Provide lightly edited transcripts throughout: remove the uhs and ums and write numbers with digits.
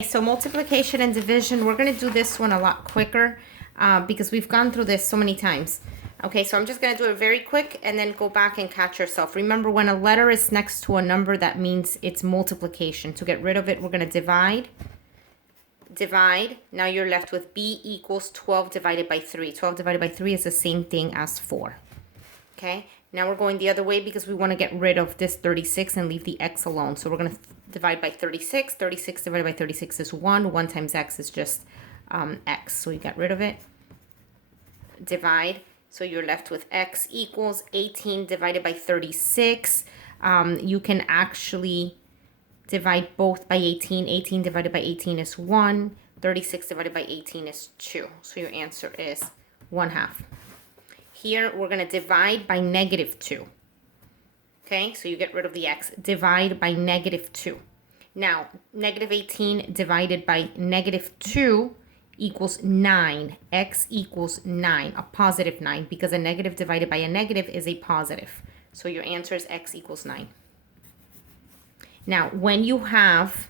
So multiplication and division, we're going to do this one a lot quicker because we've gone through this so many times. Okay, so I'm just going to do it very quick and then go back and catch yourself. Remember, when a letter is next to a number, that means it's multiplication. To get rid of it, we're going to divide. Now you're left with b equals 12 divided by 3. 12 divided by 3 is the same thing as 4. Okay, now we're going the other way because we want to get rid of this 36 and leave the x alone. So we're going to divide by 36. 36 divided by 36 is 1. 1 times x is just x. So you got rid of it. Divide. So you're left with x equals 18 divided by 36. You can actually divide both by 18. 18 divided by 18 is 1. 36 divided by 18 is 2. So your answer is 1/2. Here, we're going to divide by -2. Okay, so you get rid of the x. Divide by -2. Now, -18 divided by -2 equals 9. X equals 9, a positive 9, because a negative divided by a negative is a positive. So your answer is x equals 9. Now, when you have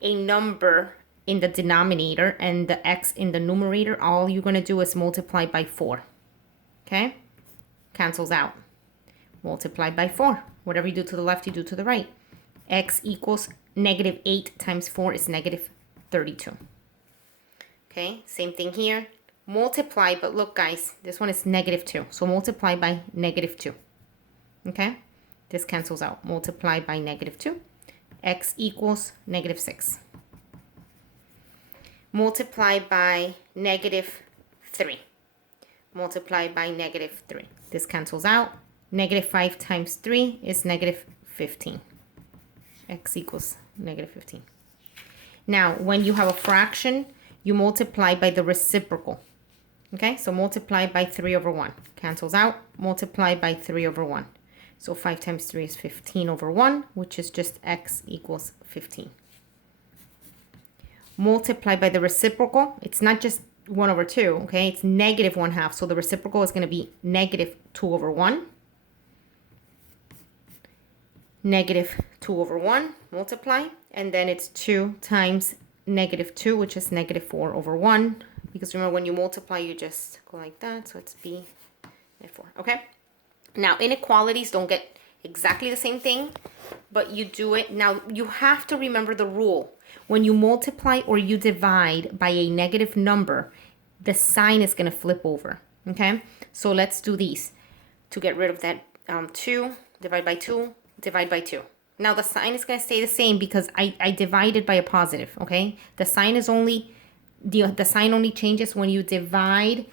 a number in the denominator and the x in the numerator, all you're going to do is multiply by 4. Okay? Cancels out. Multiply by 4. Whatever you do to the left, you do to the right. X equals -8 times 4 is -32. Okay? Same thing here. Multiply, but look, guys, this one is -2. So multiply by -2. Okay? This cancels out. Multiply by -2. X equals -6. Multiply by -3. Multiply by -3. This cancels out. -5 times 3 is -15. X equals -15. Now, when you have a fraction, you multiply by the reciprocal. Okay, so multiply by 3/1. Cancels out. Multiply by 3/1. So 5 times 3 is 15/1, which is just x equals 15. Multiply by the reciprocal. It's not just 1/2, okay? It's -1/2. So the reciprocal is going to be -2/1. -2/1, multiply. And then it's 2 times -2, which is -4/1. Because remember, when you multiply, you just go like that. So it's b -4, okay? Now, inequalities don't get exactly the same thing, but you do it. Now, you have to remember the rule. When you multiply or you divide by a negative number, the sign is going to flip over, okay? So let's do these. To get rid of that 2, divide by 2, divide by 2. Now, the sign is going to stay the same because I divided by a positive, okay? The sign is only, the sign only changes when you divide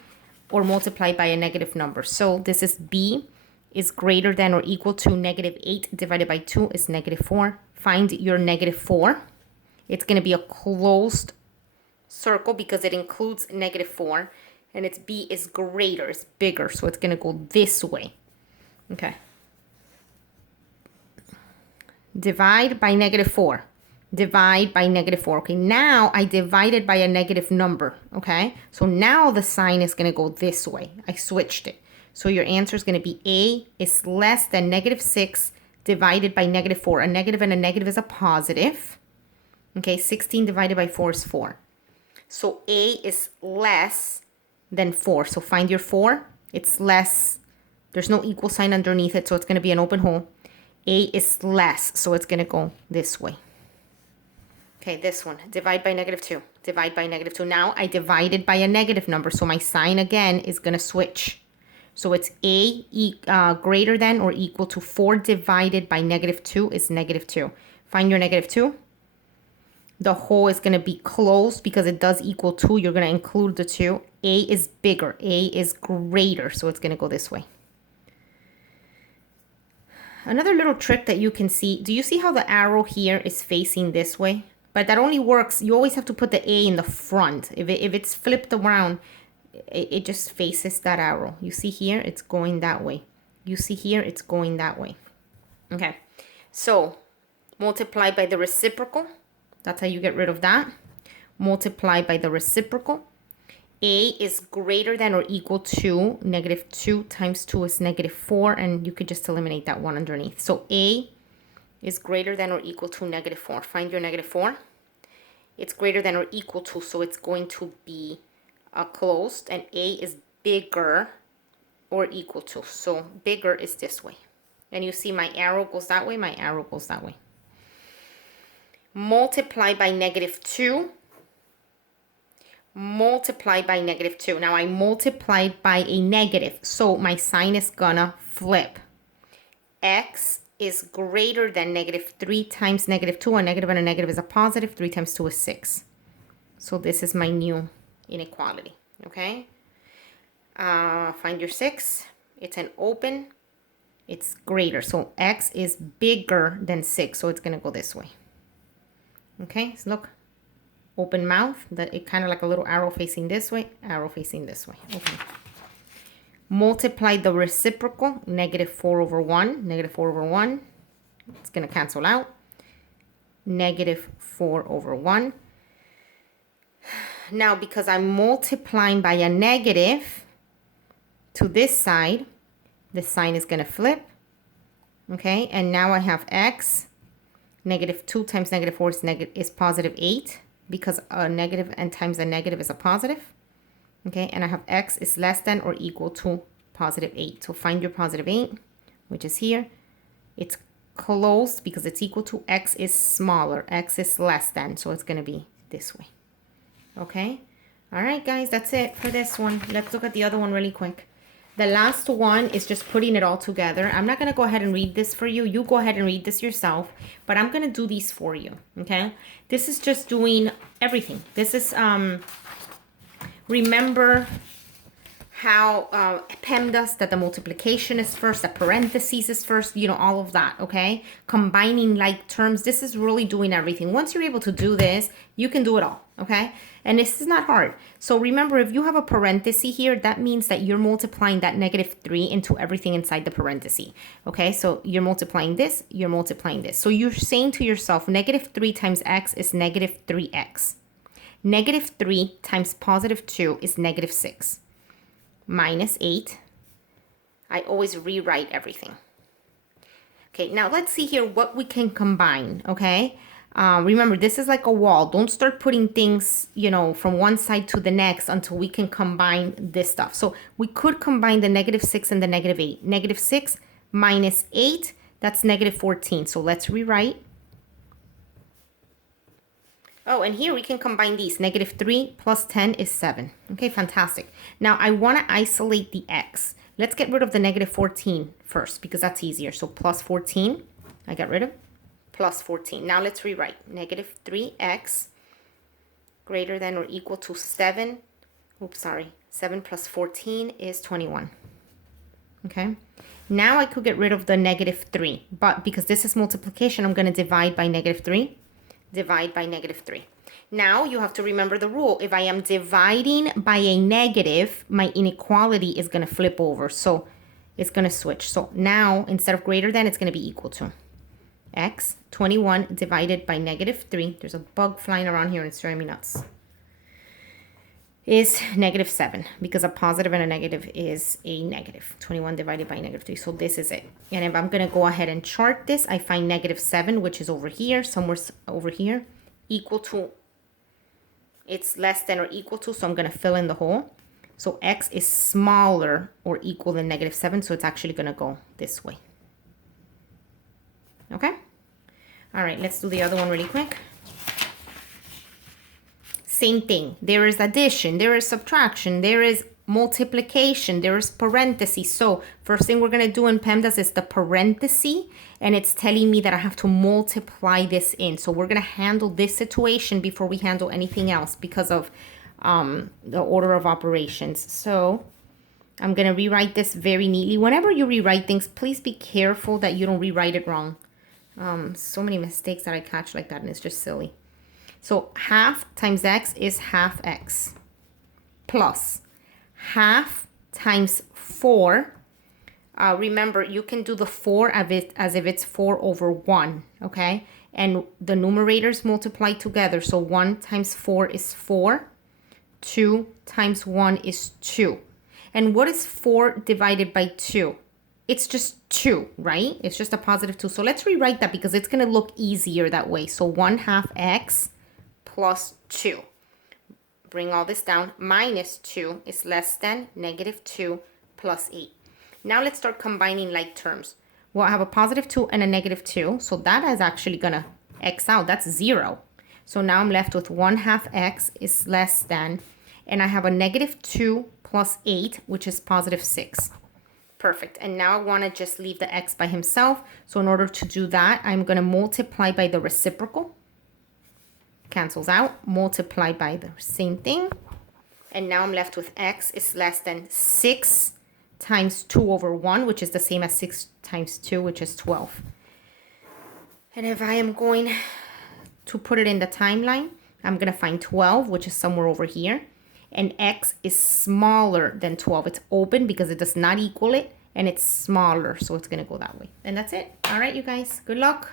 or multiply by a negative number. So this is b is greater than or equal to -8 divided by 2 is -4. Find your -4. It's going to be a closed circle because it includes -4. And its b is greater, it's bigger. So it's going to go this way. Okay. Divide by -4. Divide by -4. Okay, now I divided by a negative number. Okay, so now the sign is going to go this way. I switched it. So your answer is going to be A is less than -6 divided by -4. A negative and a negative is a positive. Okay, 16 divided by 4 is 4. So A is less than 4. So find your 4. It's less. There's no equal sign underneath it, so it's going to be an open hole. A is less, so it's going to go this way. Okay, this one. Divide by -2. Divide by -2. Now I divided by a negative number, so my sign again is going to switch. So it's A greater than or equal to 4 divided by -2 is -2. Find your -2. The hole is going to be closed because it does equal 2. You're going to include the 2. A is bigger. A is greater. So it's going to go this way. Another little trick that you can see. Do you see how the arrow here is facing this way? But that only works. You always have to put the A in the front. If it's flipped around, it just faces that arrow. You see here, it's going that way. You see here, it's going that way. Okay. So multiply by the reciprocal. That's how you get rid of that. Multiply by the reciprocal. A is greater than or equal to -2 times 2 is -4. And you could just eliminate that one underneath. So A is greater than or equal to -4. Find your -4. it's greater than or equal to, so it's going to be closed, and A is bigger or equal to. So bigger is this way. And you see my arrow goes that way, my arrow goes that way. Multiply by -2. Multiply by -2. Now I multiplied by a negative, so my sign is gonna flip. X is greater than -3 times -2. A negative and a negative is a positive. 3 times 2 is 6. So this is my new inequality, okay? Find your 6. It's an open. It's greater. So X is bigger than 6. So it's going to go this way. Okay, so look. Open mouth. That it kind of like a little arrow facing this way. Arrow facing this way. Okay. Multiply the reciprocal. -4 over 1. -4 over 1. It's going to cancel out. -4 over 1. Now, because I'm multiplying by a negative to this side, the sign is going to flip. Okay, and now I have X. -2 times -4 is +8, because a negative and times a negative is a positive. Okay, and I have X is less than or equal to +8. So find your +8, which is here. It's closed because it's equal to. X is smaller. X is less than, so it's going to be this way. Okay, all right, guys, that's it for this one. Let's look at the other one really quick. The last one is just putting it all together. I'm not going to go ahead and read this for you. You go ahead and read this yourself, but I'm going to do these for you, okay? This is just doing everything. This is, remember how PEMDAS, that the multiplication is first, the parentheses is first, you know, all of that, okay? Combining like terms, this is really doing everything. Once you're able to do this, you can do it all, okay? And this is not hard. So remember, if you have a parenthesis here, that means that you're multiplying that -3 into everything inside the parenthesis, okay? So you're multiplying this, you're multiplying this. So you're saying to yourself, -3 times x is -3x. -3 times +2 is -6. -8. I always rewrite everything. Okay, now let's see here what we can combine, okay? Remember, this is like a wall. Don't start putting things, you know, from one side to the next until we can combine this stuff. So we could combine the -6 and the -8. -6 minus 8, that's -14. So let's rewrite. Oh, and here we can combine these. -3 plus 10 is 7. Okay, fantastic. Now I want to isolate the x. Let's get rid of the -14 first because that's easier. So plus 14, I got rid of. Plus 14. Now let's rewrite. -3x greater than or equal to 7. Oops, sorry. 7 plus 14 is 21. Okay. Now I could get rid of the -3. But because this is multiplication, I'm going to divide by -3. Divide by -3. Now you have to remember the rule. If I am dividing by a negative, my inequality is going to flip over. So it's going to switch. So now instead of greater than, it's going to be equal to x, 21 divided by -3. There's a bug flying around here and it's driving me nuts. Is -7 because a positive and a negative is a negative. 21 divided by -3. So this is it. And if I'm going to go ahead and chart this, I find -7, which is over here, somewhere over here, equal to, it's less than or equal to, so I'm going to fill in the hole. So x is smaller or equal than -7, so it's actually going to go this way. Okay? All right, let's do the other one really quick. Same thing. There is addition, there is subtraction, there is multiplication, there is parentheses. So first thing we're going to do in PEMDAS is the parenthesis, and it's telling me that I have to multiply this in. So we're going to handle this situation before we handle anything else because of the order of operations. So I'm going to rewrite this very neatly. Whenever you rewrite things, please be careful that you don't rewrite it wrong. So many mistakes that I catch like that, and it's just silly. So half times x is half x plus half times 4. Remember, you can do the 4 as if it's 4 over 1, okay? And the numerators multiply together. So 1 times 4 is 4. 2 times 1 is 2. And what is 4 divided by 2? It's just 2, right? It's just a +2. So let's rewrite that because it's going to look easier that way. So 1/2 x plus 2. Bring all this down. Minus 2 is less than negative 2 plus 8. Now let's start combining like terms. Well, I have a positive 2 and a negative 2. So that is actually going to x out. That's 0. So now I'm left with 1/2 x is less than, and I have a negative 2 plus 8, which is positive 6. Perfect. And now I want to just leave the x by himself. So in order to do that, I'm going to multiply by the reciprocal. Cancels out. Multiply by the same thing. And now I'm left with x is less than 6 times 2 over 1, which is the same as 6 times 2, which is 12. And if I am going to put it in the timeline, I'm going to find 12, which is somewhere over here. And x is smaller than 12. It's open because it does not equal it, and it's smaller, so it's going to go that way. And that's it. All right, you guys. Good luck.